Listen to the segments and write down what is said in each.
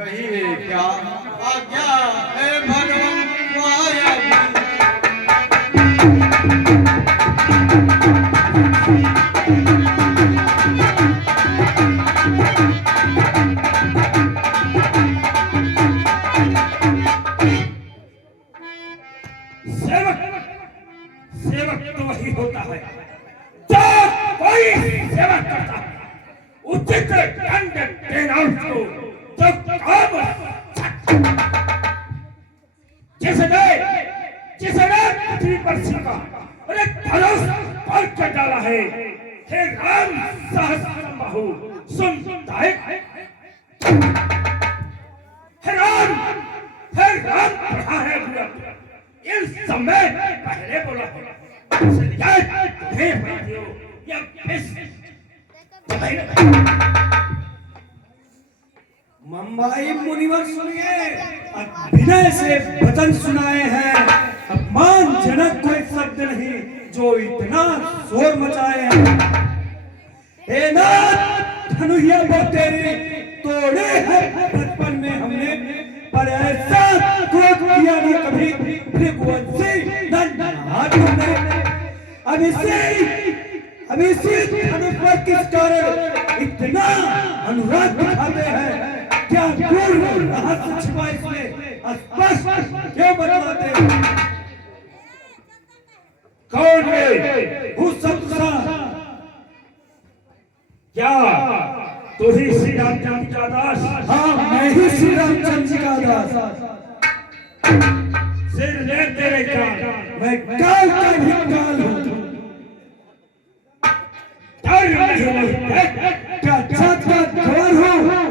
कहिए क्या आज्ञा है भगवान माया सेवक सेवक तो वही होता है जो कोई सेवा करता है उचित दंड देना उसको जो काम जिसने पृथ्वी पर सीखा और एक धनुष तोड़ कर डाला है। हे राम सहस्रबाहु सुन दायक हे राम पढ़ा है इस समय पहले बोला मुंबई मुनिवर सुनिए, विनय से वचन सुनाए हैं। अपमानजनक कोई शब्द नहीं जो इतना शोर मचाए हैं। हे नाथ धनुया वो तेरी तोड़े हैं बचपन में हमने, पर ऐसा क्रोध किया ना कभी भृगुवंशी नंदनाथ ने। अब इसी धनुष पर किस कारण इतना अनुराग दिखाते हैं? क्या पूर्व रहस्य छिपा इसमें? स्पष्ट क्यों बतलाते हैं? कौन है भूसत्सा? क्या तू ही श्री रामचंद्र का दास? हाँ, मैं ही श्री रामचंद्र जी का दास। सिर ले तेरे कान, मैं काल का भी काल हूँ। क्या जात का गवार हूँ?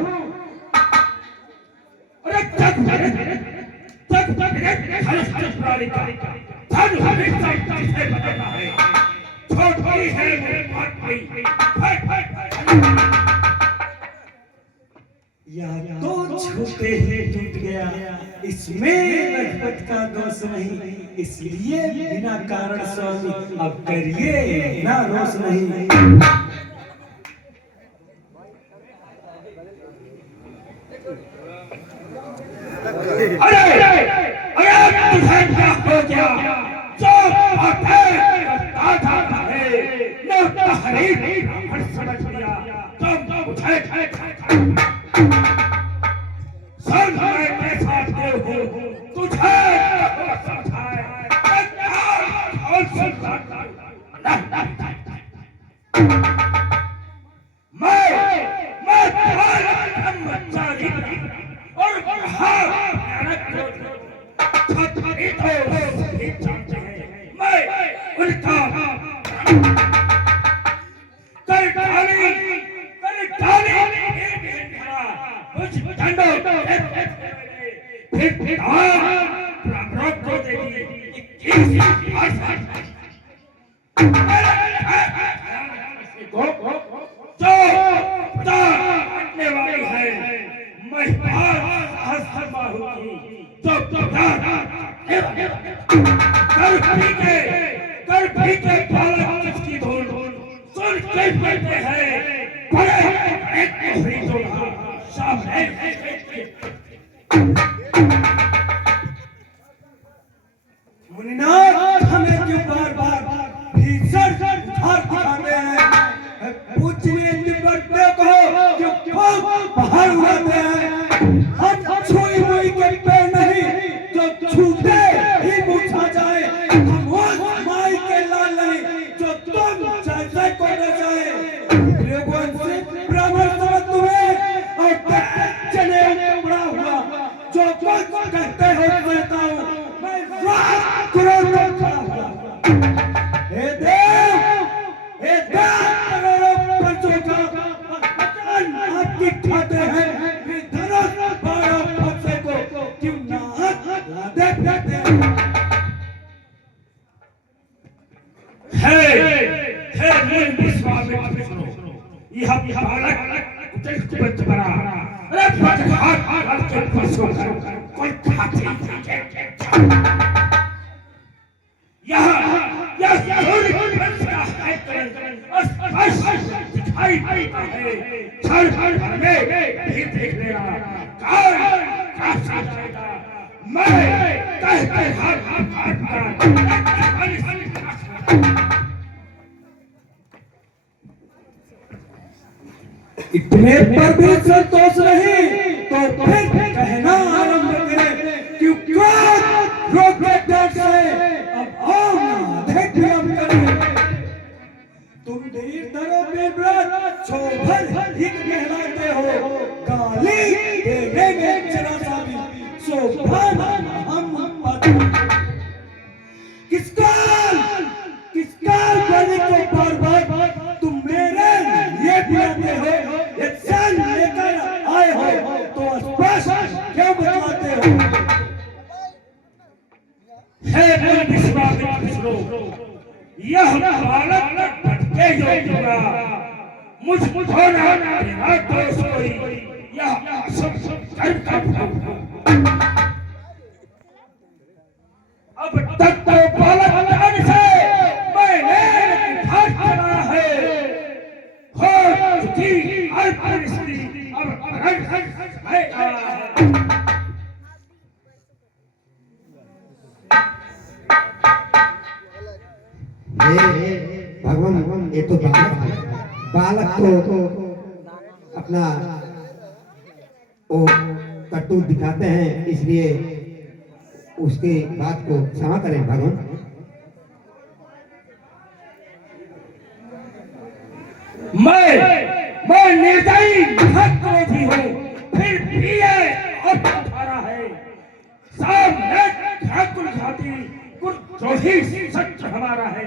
अरे तक प्राणी का धन हमेशा किसे बदलना है? छोटी है वो बात नहीं। या तो छूते ही टूट गया, इसमें रघुपत का दोष नहीं। इसलिए बिना कारण स्वामी अब करिए ना रोष नहीं। अरे तुझे क्या हो गया? जो बातें करता है न तहरीर ब्राह्मण समझ लिया तो मुझे सब मैं साथ हो तुझे समझाए और मैं तुम्हारा ब्रह्मचारी और मुनिनाथ हमें क्यों बार बार भीषण उधार दिखाते हैं? पूछने निपटने कहो क्यों बाहर उड़ाते हैं? हम छुई मुई के पे नहीं जो छूते ही पूछा जाए। हम उस माई के लाल नहीं जो तुम जैसे को न जाए। भृगुवंशी ब्राह्मण समझ तुम्हें और चने उड़ा हुआ जो कुछ कहते हो कहता हूँ। खाते हैं क्यों ना है यह बालक कुछ बना अरे हाथ हाथ के पशु कोई खाते यह सूर्य वंश का है दिखाई देता है क्षण में भी देख लेना कौन कैसा जाएगा मैं कहते हाथ इतने पर भी संतोष नहीं तो फिर कहना आरंभ करें क्यों रोके डर से अब आओ ना देखिए हम करें तुम धीर धरो बेब्रत शोभन ही कहलाते हो गाली देंगे जरा सा भी शोभन हम पाते किसका बने को बार बार तुम मेरे लिए बुलाते हो एक सन लेकर आए हो तो स्पष्ट क्यों बतलाते हो हे विश्वामित्र यह बालक भटके योगा मुझको ना दोष कोई यह सब अब तक तो बालक से मैंने घाट चला है हो चुकी हर परिस्थिति अब है भगवान ये तो बालक को अपना वो कटु दिखाते हैं इसलिए उसके बात को क्षमा करें भगवान मैं निर्दयी क्रोधी हूँ फिर भी और उठारा है सामने ठाकुर घाटी द्रोही सच हमारा है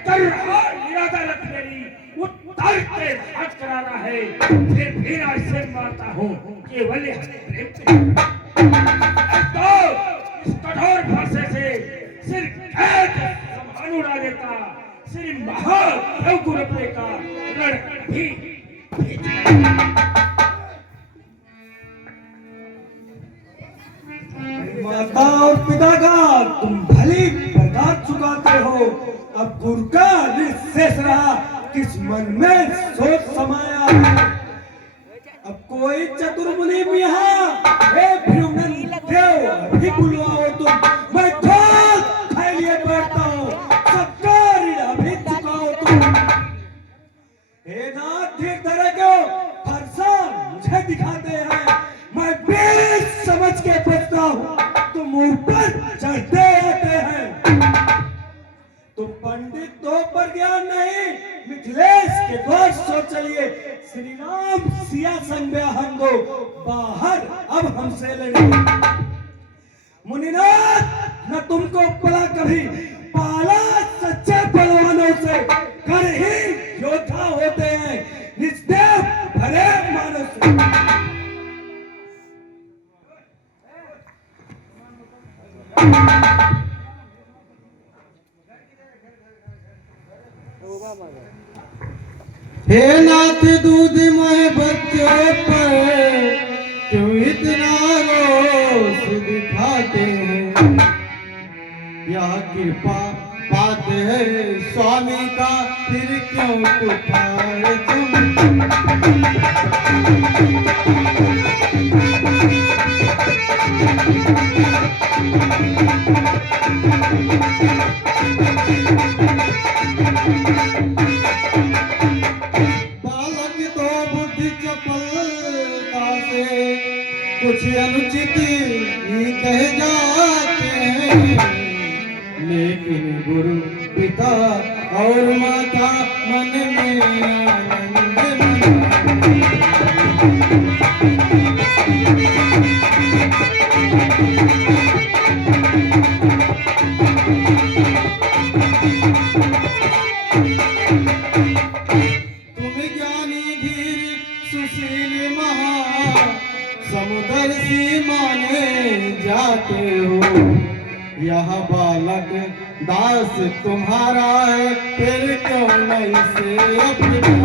कर रहा इरादा रख मेरी उत्तर के हाथ कराना है फिर ऐसे मारता हूँ केवल तो इस कठोर भाषा से सिर कैद संभाल उड़ा देता श्री महादेव का रण भी माता और पिता का तुम भली प्रकार चुकाते हो अब गुरु का शेष रहा किस मन में सोच समाया है अब कोई चतुर मुनि यहाँ हे देव अभी बुलवाओ तुम मैं खोल लिए बैठता हूँ सबका ऋण अभी चुकाओ तुम हे नाथ धीर धरे क्यों फरसा मुझे दिखाते हैं मैं बेच समझ के बचता हूँ तुम ऊपर चढ़ते आते हैं तुम पंडित तो पर ज्ञान नहीं मिथिलेश के दोष सोच चलिए श्री राम सिया संग हम दो बाहर अब हमसे लड़िए मुनिनाथ न तुमको पला कभी पाला सच्चे बलवानों से कर ही योद्धा होते हैं निस्देव भरे मानव से हे नाथ दूध मोह बच्चे पर क्यों इतना रोष दिखाते हैं यह कृपा पाते हैं स्वामी का फिर क्यों पुकारे तुम कुछ अनुचित ही कह जाते हैं लेकिन गुरु पिता और माता मन में आनंद तुम ज्ञानी धीर सुशील महा समुदर्शी माने जाते हो यह बालक दास तुम्हारा है, फिर क्यों नहीं से अपना।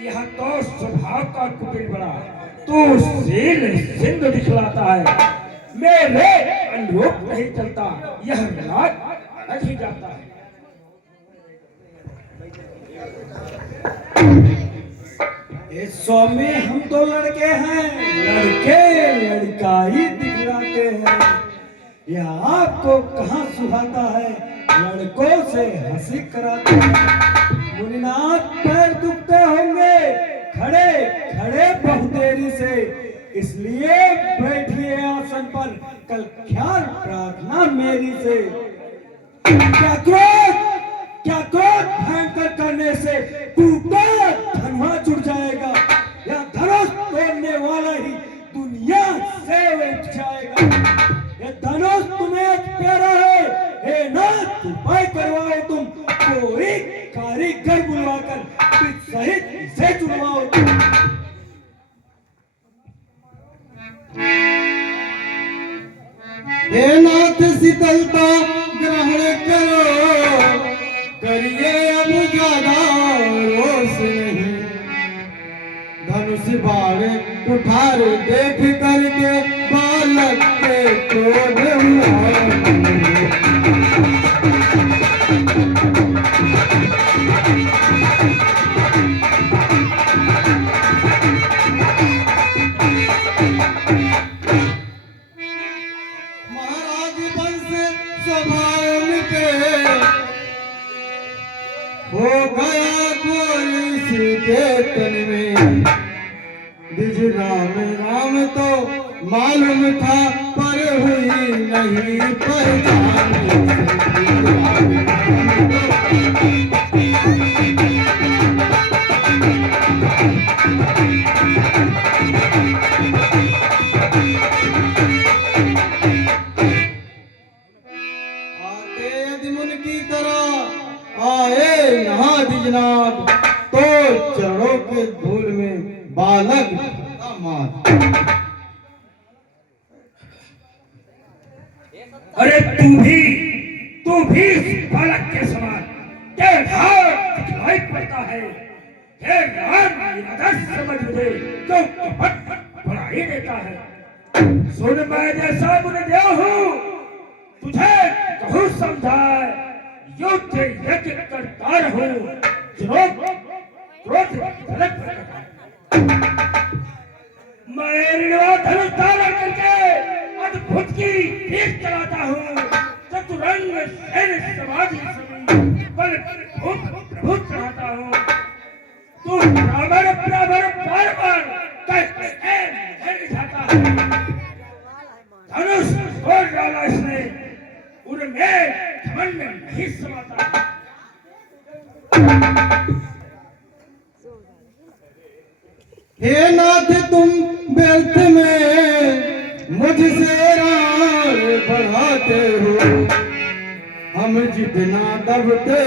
यह तो स्वभाव का कुटिल बड़ा, तू सील सिंध दिखलाता है, मेरे अनुरूप नहीं चलता, यह राग अलग ही जाता है। ए स्वामी, हम तो लड़के हैं, लड़के लड़का ही दिखलाते हैं। यह आपको कहाँ सुहाता है, लड़कों से हंसी कराते हैं। मुनिनाथ, पैर दुखते होंगे खड़े खड़े बहुत देरी से, इसलिए बैठिए आसन पर, कल ख्याल प्रार्थना मेरी से। क्या क्रोध भयंकर करने से टूटा धनुआ जुड़ जाएगा, या धनुष तोड़ने वाला ही दुनिया से उठ जाएगा। ये धनुष तुम्हें प्यारा है, हे नाथ, उपाय करवाओ तुम, कोई कारीगर बुलवाकर पिच सहित इसे चुनवाओ तुम। हे नाथ, शीतलता ग्रहण करो, करिए अब ज्यादा रोष नहीं। धनुष बाण उठार देख करके बालक के क्रोध हुआ। महाराज वंश स्वभाव मिटे, हो गया कोई सीते तन में। द्विज राम राम तो मालूम था, पर हुई नहीं पहचान। आते यदि मुन की तरह आए यहाँ द्विजनाथ, तो चरणों के धूल में बालक का मार। अरे तू भी इस बालक के समान के भाव दिखलाई पड़ता है। हे राम, आदर्श समझ मुझे तो कपट बढ़ा ही देता है। सुन, मैं जैसा मुनिदेव हूँ, तुझे कहूँ समझाए, युद्ध यज्ञ करता रहूं, क्रोध गलत मैं धनुष धारण करके अद्भुत की भीख चलाता हूँ। चतुरंग सेन समाधि सभी बल प्रभुत चढ़ाता हूँ। तू ब्राह्मण बार बार कहते जाता है। धनुष तोड़ डाला इसने, उनमें घमंड नहीं समाता। हे नाथ, तुम व्यर्थ में मुझसे रार बढ़ाते हो। हम जितना दबते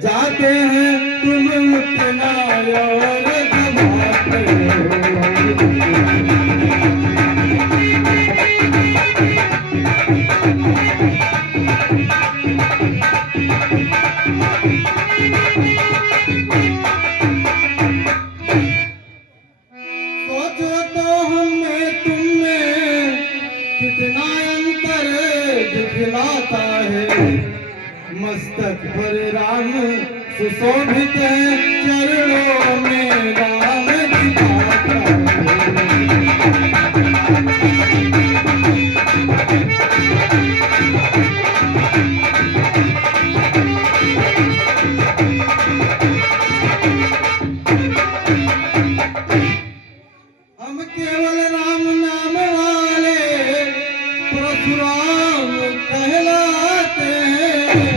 जाते हैं, तुम उतना और दबाते हो। सोचो तो हमें तुम में कितना अंतर दिखलाता है। मस्तक पर राम सुशोभित है, चरणों में राम दिखाता हम केवल राम नाम वाले परशुराम कहलाते हैं।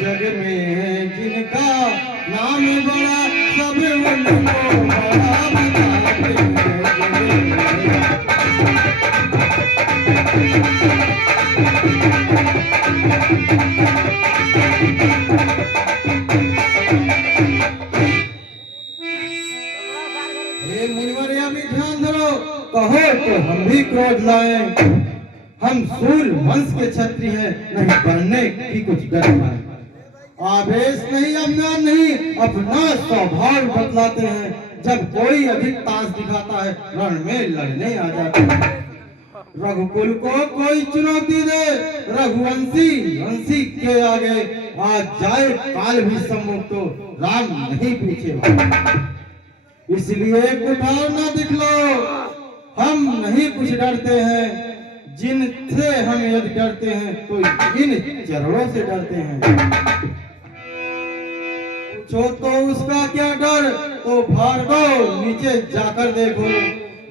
जग में है जिनका नाम बड़ा, सब उनको बड़ा बताते हैं। हे मुनिवर यह भी ध्यान धरो, कहो तो हम भी क्रोध लाएं। हम सूल वंश के क्षत्रिय हैं, नहीं बनने की कुछ डर है। आवेश नहीं, अभिमान नहीं, अपना स्वभाव बदलाते हैं। जब कोई अधिक तास दिखाता है, रण में लड़ने आ जाते हैं। रघुकुल को कोई चुनौती दे, रघुवंशी के आगे आ जाए काल भी सम्मुख, तो राम नहीं पीछे। इसलिए कुठार न दिखलो, हम नहीं कुछ डरते हैं। जिनसे हम यदि डरते हैं तो इन चरणों से डरते हैं। पूछो तो उसका क्या डर, तो भार्गव नीचे जाकर देखो।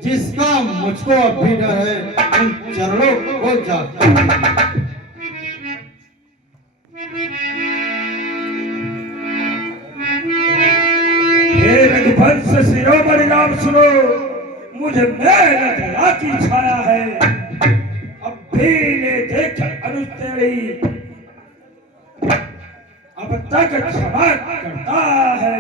जिसका मुझको अब भी डर है, उन चरणों को जाकर हे रघुवंश शिरोमणि राम सुनो, मुझे मेहनत की छाया है। अब भी ने देख अनुज तेरी, अब तक क्षमा करता है।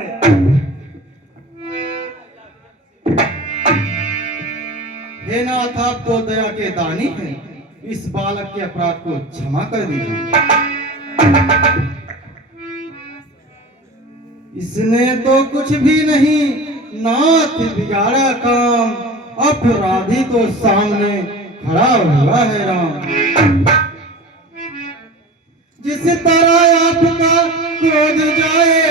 हे नाथ, आप तो दया के दानी हैं, इस बालक के अपराध को क्षमा कर दीजिए। इसने तो कुछ भी नहीं नाथ बिगाड़ा काम, अपराधी तो सामने खड़ा हुआ है राम। जिस तरह आपका क्रोध जाए,